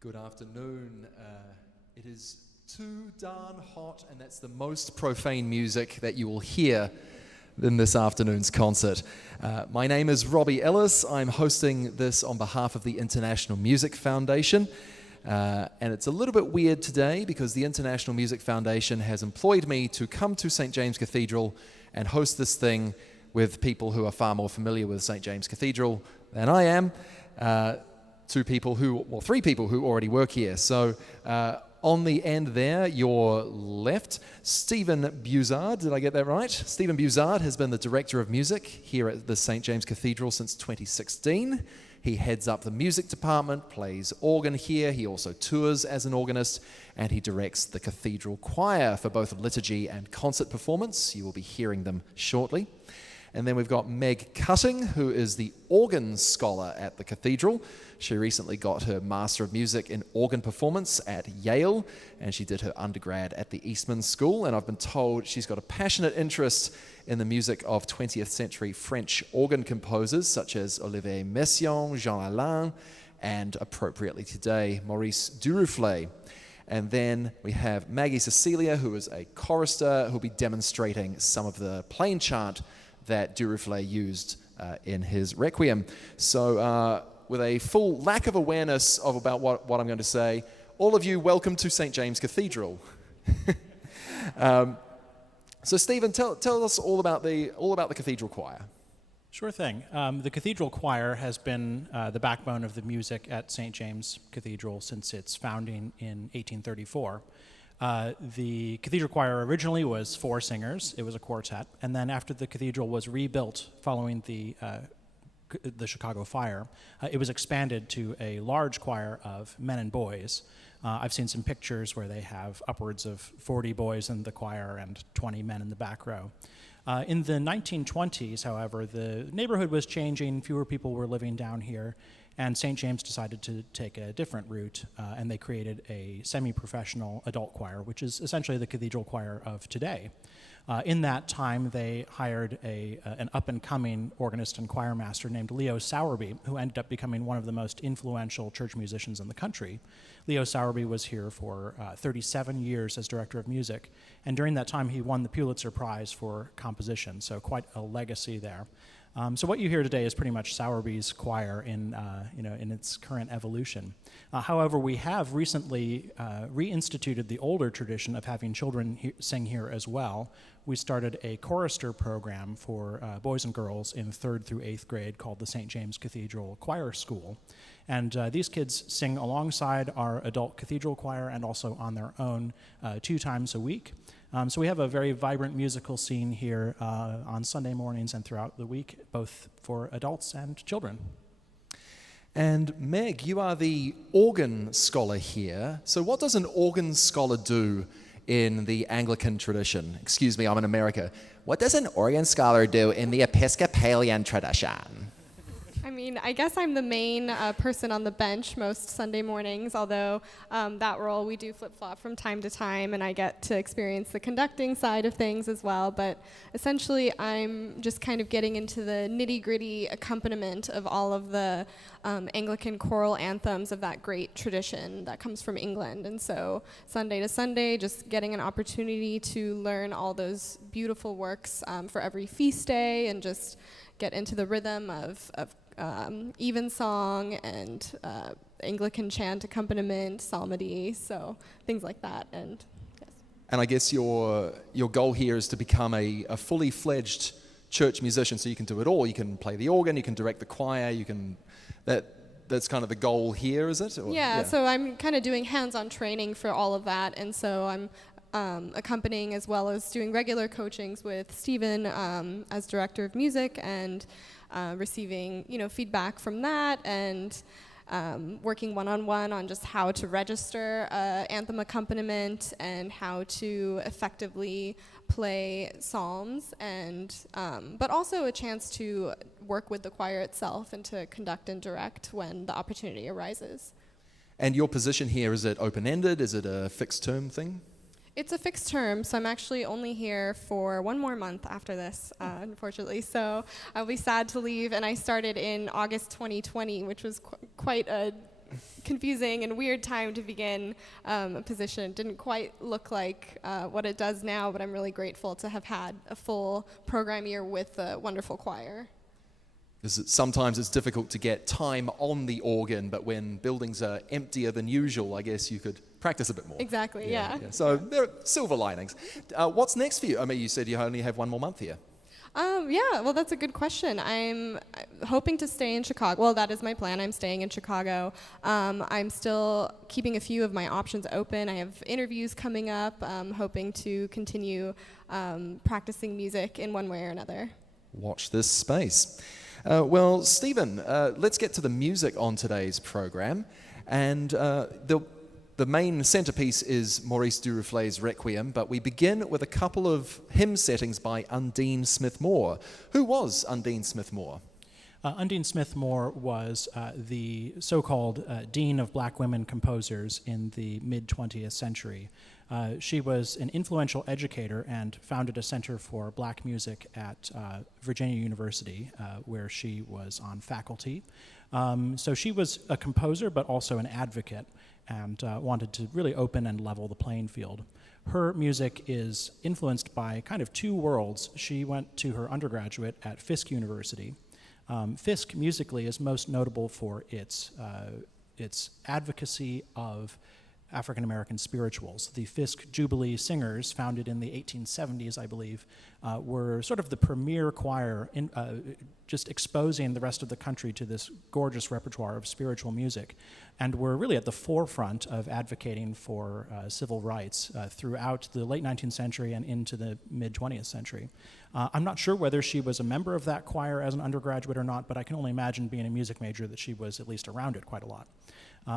Good afternoon. It is too darn hot, and that's the most profane music that you will hear in this afternoon's concert. My name is Robbie Ellis. I'm hosting this on behalf of the International Music Foundation. And it's a little bit weird today because the International Music Foundation has employed me to come to St. James Cathedral and host this thing with people who are far more familiar with St. James Cathedral than I am. Three people who already work here. So on the end there, your left, Stephen Buzard, did I get that right? Stephen Buzard has been the Director of Music here at the St. James Cathedral since 2016. He heads up the music department, plays organ here. He also tours as an organist, and he directs the cathedral choir for both liturgy and concert performance. You will be hearing them shortly. And then we've got Meg Cutting, who is the organ scholar at the cathedral. She recently got her Master of Music in Organ Performance at Yale, and she did her undergrad at the Eastman School. And I've been told she's got a passionate interest in the music of 20th century French organ composers, such as Olivier Messiaen, Jean Alain, and appropriately today, Maurice Duruflé. And then we have Maggie Cecilia, who is a chorister, who'll be demonstrating some of the plain chant that Duruflé used in his Requiem. So with a full lack of awareness of about what I'm going to say, all of you, welcome to St. James Cathedral. So Stephen, tell us all about the Cathedral Choir. Sure thing. The Cathedral Choir has been the backbone of the music at St. James Cathedral since its founding in 1834. The Cathedral Choir originally was 4 singers. It was a quartet. And then after the cathedral was rebuilt following the Chicago fire, it was expanded to a large choir of men and boys. I've seen some pictures where they have upwards of 40 boys in the choir and 20 men in the back row. In the 1920s, however, the neighborhood was changing. Fewer people were living down here. And St. James decided to take a different route, and they created a semi-professional adult choir, which is essentially the cathedral choir of today. In that time, they hired an up-and-coming organist and choir master named Leo Sowerby, who ended up becoming one of the most influential church musicians in the country. Leo Sowerby was here for 37 years as director of music, and during that time, he won the Pulitzer Prize for composition, so quite a legacy there. So what you hear today is pretty much Sowerby's choir in its current evolution. However, we have recently reinstituted the older tradition of having children sing here as well. We started a chorister program for boys and girls in 3rd through 8th grade called the St. James Cathedral Choir School. And these kids sing alongside our adult cathedral choir and also on their own 2 times a week. So we have a very vibrant musical scene here on Sunday mornings and throughout the week, both for adults and children. And Meg, you are the organ scholar here. So what does an organ scholar do in the Anglican tradition? Excuse me, I'm in America. What does an organ scholar do in the Episcopalian tradition? I mean, I guess I'm the main person on the bench most Sunday mornings, although that role we do flip-flop from time to time, and I get to experience the conducting side of things as well. But essentially, I'm just kind of getting into the nitty-gritty accompaniment of all of the Anglican choral anthems of that great tradition that comes from England. And so Sunday to Sunday, just getting an opportunity to learn all those beautiful works for every feast day and just get into the rhythm of evensong and Anglican chant accompaniment, psalmody, so things like that. And yes. And I guess your goal here is to become a fully fledged church musician, so you can do it all. You can play the organ, you can direct the choir, that's kind of the goal here, is it? Or, yeah, so I'm kind of doing hands-on training for all of that, and so I'm accompanying as well as doing regular coachings with Stephen as director of music and receiving feedback from that and working one-on-one on just how to register anthem accompaniment and how to effectively play psalms, and but also a chance to work with the choir itself and to conduct and direct when the opportunity arises. And your position here, is it open-ended? Is it a fixed term thing? It's a fixed term, so I'm actually only here for 1 more month after this, unfortunately. So I'll be sad to leave, and I started in August 2020, which was quite a confusing and weird time to begin a position. It didn't quite look like what it does now, but I'm really grateful to have had a full program year with a wonderful choir. Sometimes it's difficult to get time on the organ, but when buildings are emptier than usual, I guess you could practice a bit more. Exactly, yeah. So there are silver linings. What's next for you? I mean, you said you only have one more month here. Yeah, well, that's a good question. I'm hoping to stay in Chicago. Well, that is my plan. I'm staying in Chicago. I'm still keeping a few of my options open. I have interviews coming up. I'm hoping to continue practicing music in one way or another. Watch this space. Well, Stephen, let's get to the music on today's program. And the main centerpiece is Maurice Duruflé's Requiem, but we begin with a couple of hymn settings by Undine Smith-Moore. Who was Undine Smith-Moore? Undine Smith-Moore was the so-called dean of black women composers in the mid-20th century. She was an influential educator and founded a center for black music at Virginia University, where she was on faculty. So she was a composer, but also an advocate, and wanted to really open and level the playing field. Her music is influenced by kind of two worlds. She went to her undergraduate at Fisk University. Fisk musically is most notable for its advocacy of African American spirituals. The Fisk Jubilee Singers, founded in the 1870s, I believe, were sort of the premier choir in just exposing the rest of the country to this gorgeous repertoire of spiritual music, and were really at the forefront of advocating for civil rights throughout the late 19th century and into the mid-20th century. I'm not sure whether she was a member of that choir as an undergraduate or not, but I can only imagine, being a music major, that she was at least around it quite a lot.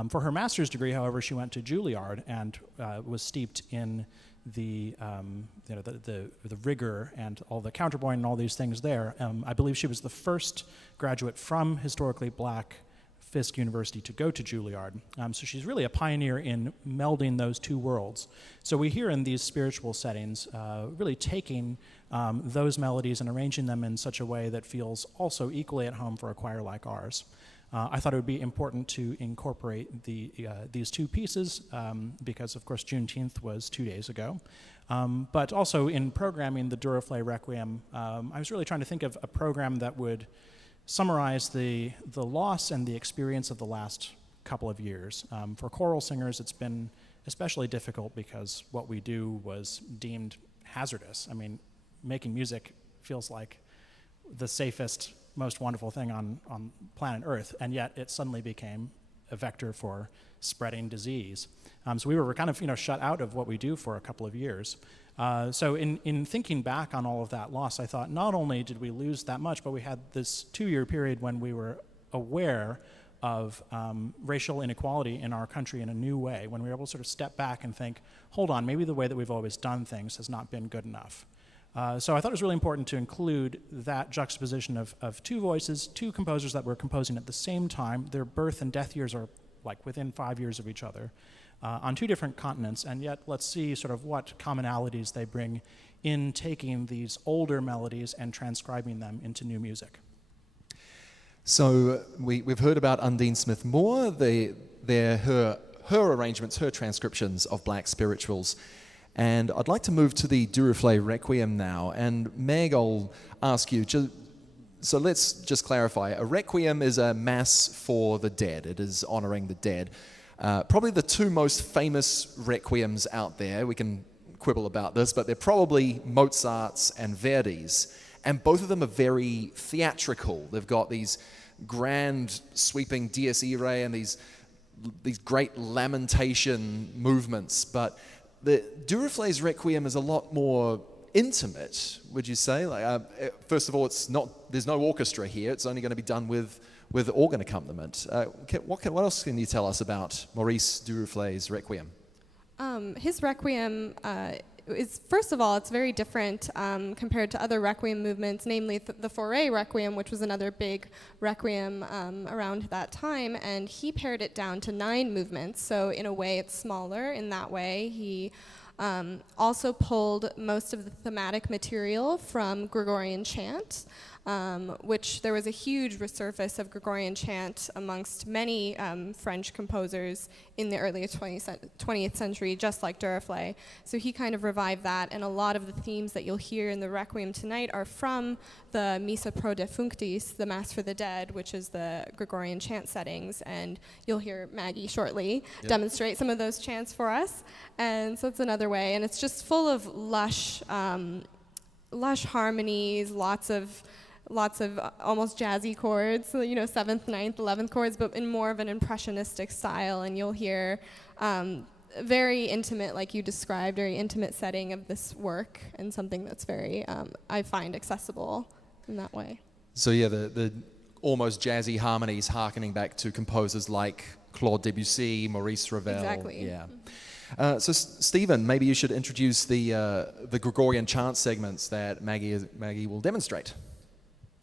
For her master's degree, however, she went to Juilliard and was steeped in the rigor and all the counterpoint and all these things there. I believe she was the first graduate from historically black Fisk University to go to Juilliard. So she's really a pioneer in melding those two worlds. So we hear in these spiritual settings really taking those melodies and arranging them in such a way that feels also equally at home for a choir like ours. I thought it would be important to incorporate these two pieces because, of course, Juneteenth was 2 days ago. But also in programming the Duruflé Requiem, I was really trying to think of a program that would summarize the loss and the experience of the last couple of years. For choral singers, it's been especially difficult because what we do was deemed hazardous. I mean, making music feels like the safest, most wonderful thing on planet Earth, and yet it suddenly became a vector for spreading disease. So we were kind of shut out of what we do for a couple of years. So in thinking back on all of that loss, I thought not only did we lose that much, but we had this 2-year period when we were aware of racial inequality in our country in a new way, when we were able to sort of step back and think, hold on, maybe the way that we've always done things has not been good enough. So I thought it was really important to include that juxtaposition of two voices, two composers that were composing at the same time. Their birth and death years are like within 5 years of each other on two different continents, and yet let's see sort of what commonalities they bring in taking these older melodies and transcribing them into new music. So we've heard about Undine Smith-Moore, her arrangements, her transcriptions of black spirituals. And I'd like to move to the Duruflé Requiem now. And Meg, I'll ask you, so let's just clarify. A requiem is a mass for the dead. It is honoring the dead. Probably the two most famous requiems out there, we can quibble about this, but they're probably Mozart's and Verdi's. And both of them are very theatrical. They've got these grand sweeping dies irae and these great lamentation movements. But the Duruflé's Requiem is a lot more intimate, would you say? First of all, there's no orchestra here. It's only going to be done with organ accompaniment. What else can you tell us about Maurice Duruflé's Requiem? His Requiem is, first of all, it's very different compared to other Requiem movements, namely the Fauré Requiem, which was another big Requiem around that time, and he pared it down to 9 movements, so in a way it's smaller in that way. He also pulled most of the thematic material from Gregorian chant, which there was a huge resurface of Gregorian chant amongst many French composers in the early 20th century, just like Duruflé. So he kind of revived that, and a lot of the themes that you'll hear in the Requiem tonight are from the Missa pro defunctis, the Mass for the Dead, which is the Gregorian chant settings, and you'll hear Maggie shortly demonstrate some of those chants for us. And so it's another way, and it's just full of lush harmonies, lots of almost jazzy chords, so, 7th, 9th, 11th chords, but in more of an impressionistic style. And you'll hear very intimate, like you described, very intimate setting of this work, and something that's very, I find, accessible in that way. So yeah, the almost jazzy harmonies harkening back to composers like Claude Debussy, Maurice Ravel. Exactly. Yeah. So Stephen, maybe you should introduce the Gregorian chant segments that Maggie will demonstrate.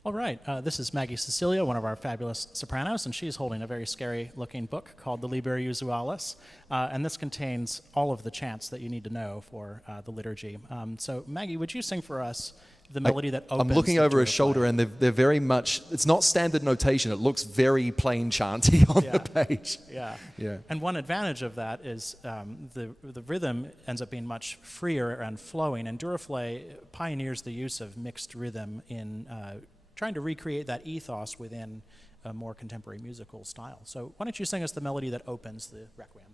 All right, this is Maggie Cecilia, one of our fabulous sopranos, and she's holding a very scary-looking book called the Liber Usualis, and this contains all of the chants that you need to know for the liturgy. So Maggie, would you sing for us the melody that opens? I'm looking over his shoulder, and they're very much, it's not standard notation, it looks very plain chanty on the page. Yeah. Yeah. And one advantage of that is the rhythm ends up being much freer and flowing, and Duruflé pioneers the use of mixed rhythm in trying to recreate that ethos within a more contemporary musical style. So why don't you sing us the melody that opens the Requiem?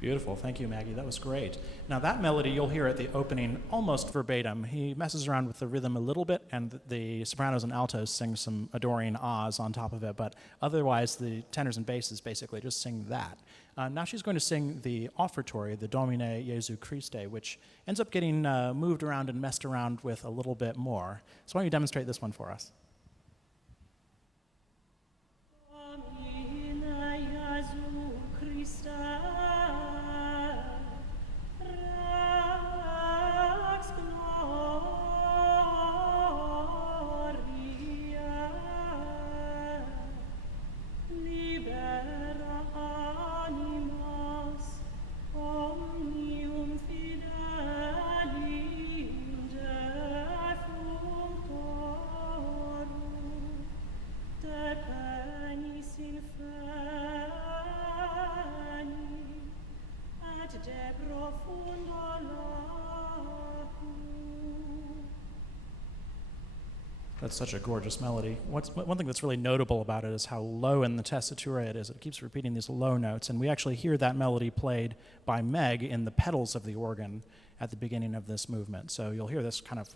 Beautiful. Thank you, Maggie. That was great. Now, that melody you'll hear at the opening almost verbatim. He messes around with the rhythm a little bit, and the sopranos and altos sing some adoring ahs on top of it, but otherwise the tenors and basses basically just sing that. Now she's going to sing the offertory, the Domine Jesu Christe, which ends up getting moved around and messed around with a little bit more. So why don't you demonstrate this one for us? That's such a gorgeous melody. One thing that's really notable about it is how low in the tessitura it is. It keeps repeating these low notes, and we actually hear that melody played by Meg in the pedals of the organ at the beginning of this movement. So you'll hear this kind of,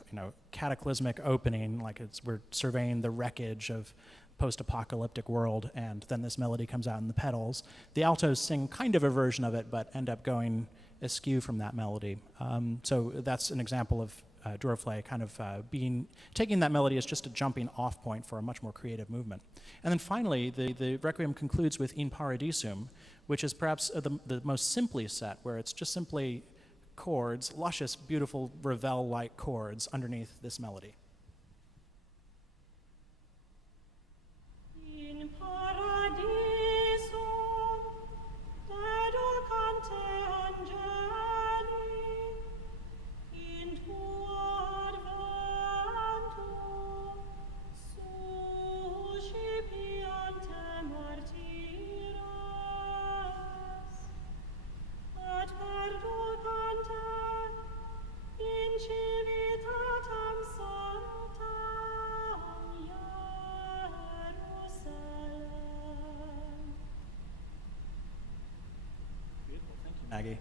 cataclysmic opening, like we're surveying the wreckage of post-apocalyptic world, and then this melody comes out in the pedals. The altos sing kind of a version of it, but end up going askew from that melody. So that's an example of Duruflé kind of taking that melody as just a jumping off point for a much more creative movement. And then finally, the Requiem concludes with In Paradisum, which is perhaps the most simply set, where it's just simply chords, luscious, beautiful Ravel-like chords underneath this melody. In paradisum, dedocante angeli, in tuo adventum, suscipiantem martyras, et perdocante in civitatem sanctam Jerusalem. Beautiful. Thank you, Maggie.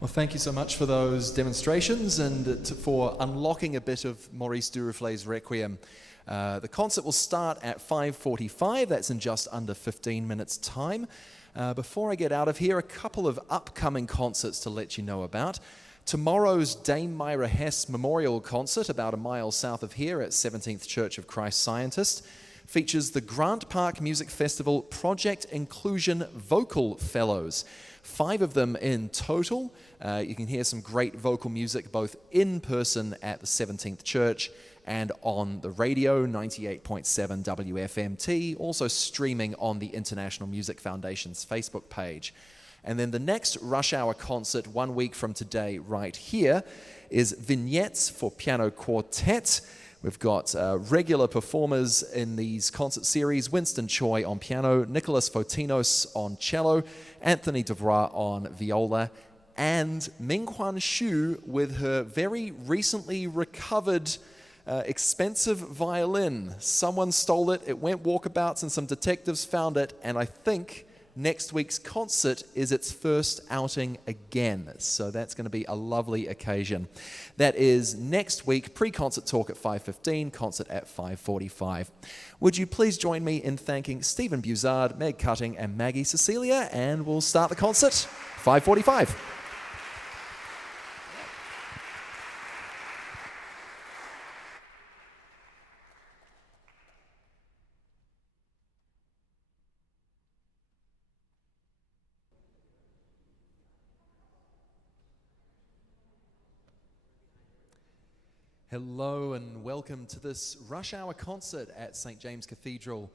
Well, thank you so much for those demonstrations and for unlocking a bit of Maurice Duruflé's Requiem. The concert will start at 5:45. That's in just under 15 minutes' time. Before I get out of here, a couple of upcoming concerts to let you know about. Tomorrow's Dame Myra Hess Memorial Concert, about a mile south of here at 17th Church of Christ Scientist, features the Grant Park Music Festival Project Inclusion Vocal Fellows. 5 of them in total. You can hear some great vocal music both in person at the 17th Church and on the radio, 98.7 WFMT, also streaming on the International Music Foundation's Facebook page. And then the next Rush Hour concert 1 week from today right here is Vignettes for Piano Quartet. We've got regular performers in these concert series: Winston Choi on piano, Nicholas Fotinos on cello, Anthony Devra on viola, and Minghuan Xu with her very recently recovered expensive violin. Someone stole it, it went walkabouts, and some detectives found it, and I think next week's concert is its first outing again. So that's going to be a lovely occasion. That is next week, pre-concert talk at 5:15, concert at 5:45. Would you please join me in thanking Stephen Buzard, Meg Cutting, and Maggie Cecilia, and we'll start the concert 5:45. Hello and welcome to this Rush Hour concert at St. James Cathedral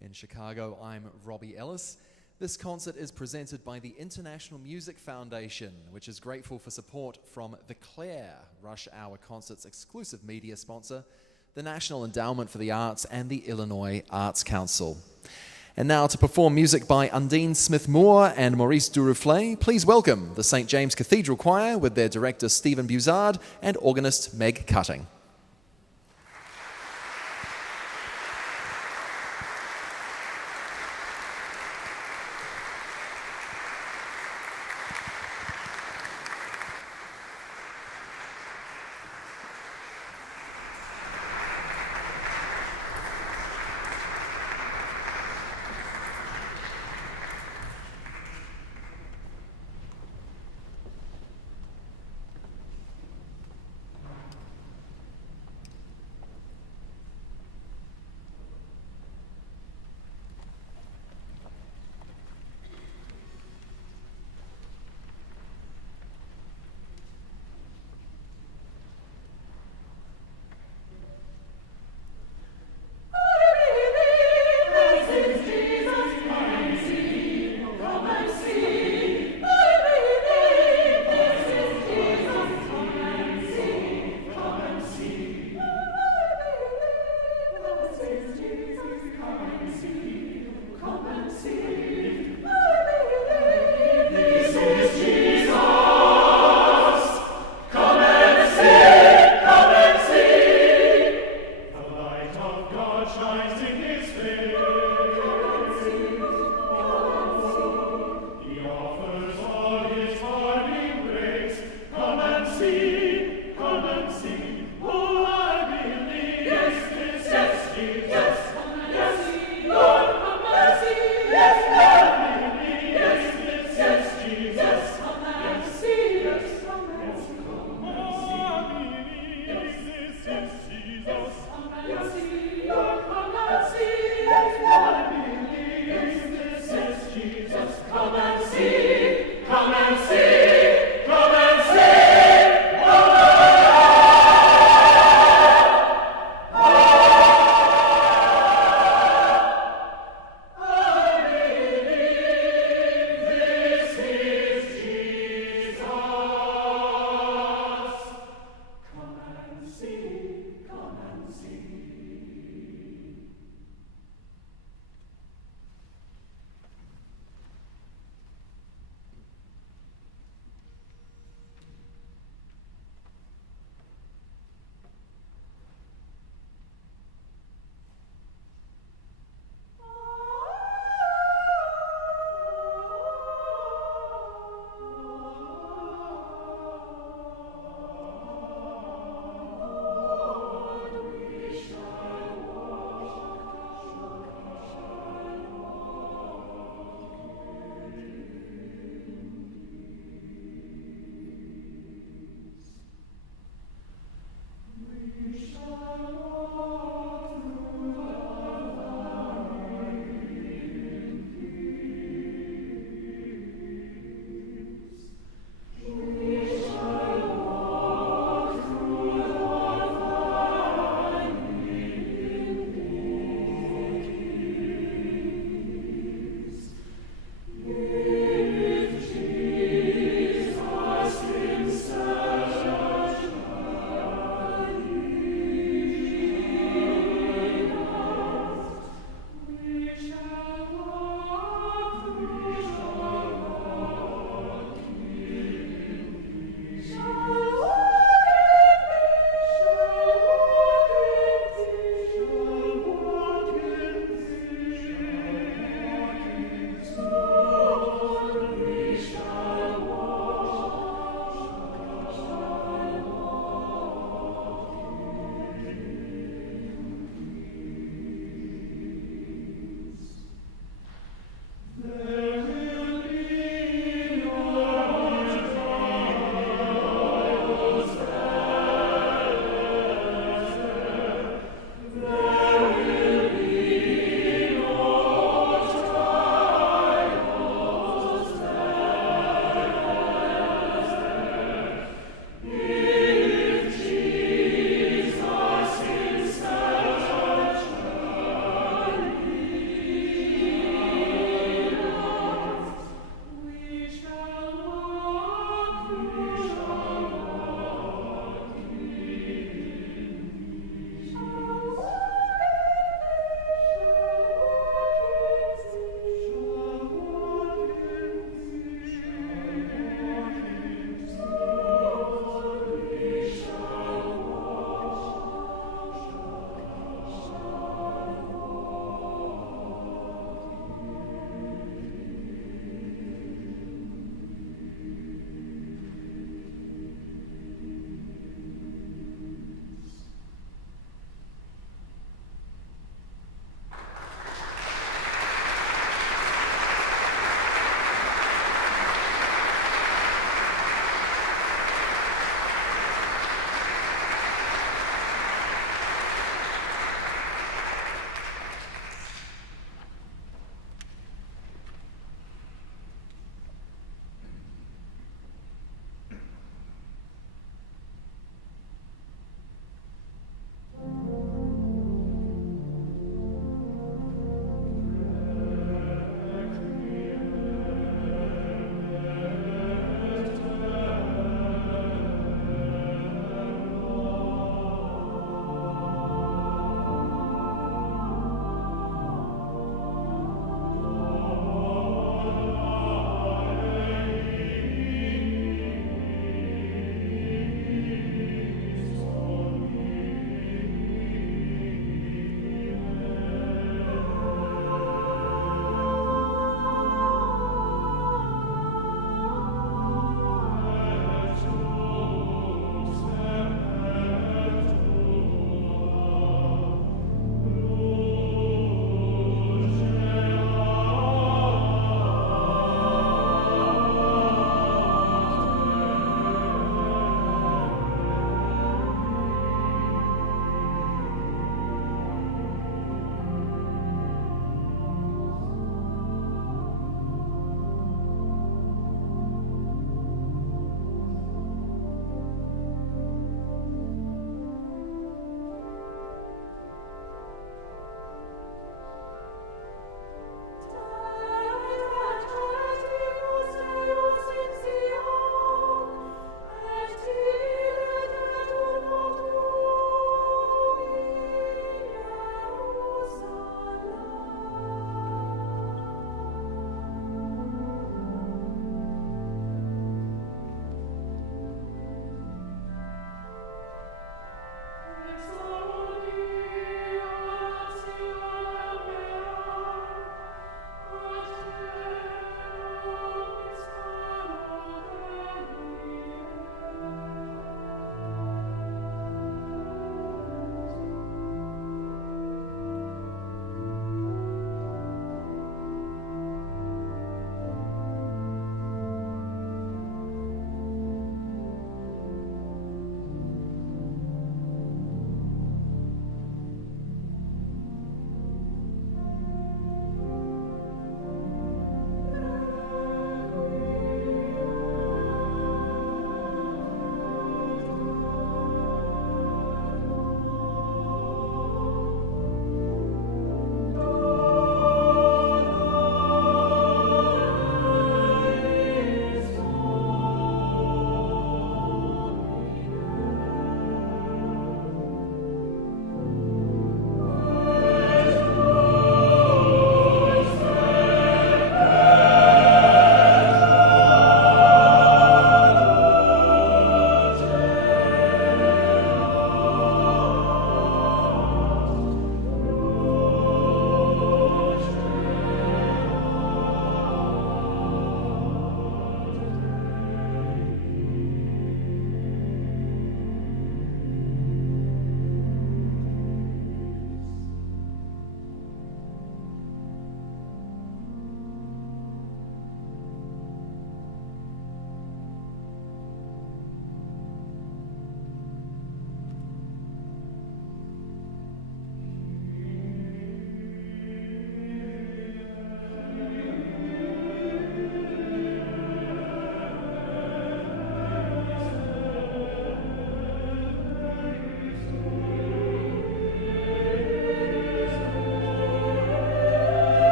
in Chicago. I'm Robbie Ellis. This concert is presented by the International Music Foundation, which is grateful for support from the Claire, Rush Hour concert's exclusive media sponsor, the National Endowment for the Arts, and the Illinois Arts Council. And now to perform music by Undine Smith-Moore and Maurice Duruflé, please welcome the St. James Cathedral Choir with their director Stephen Buzard and organist Meg Cutting.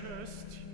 majesty.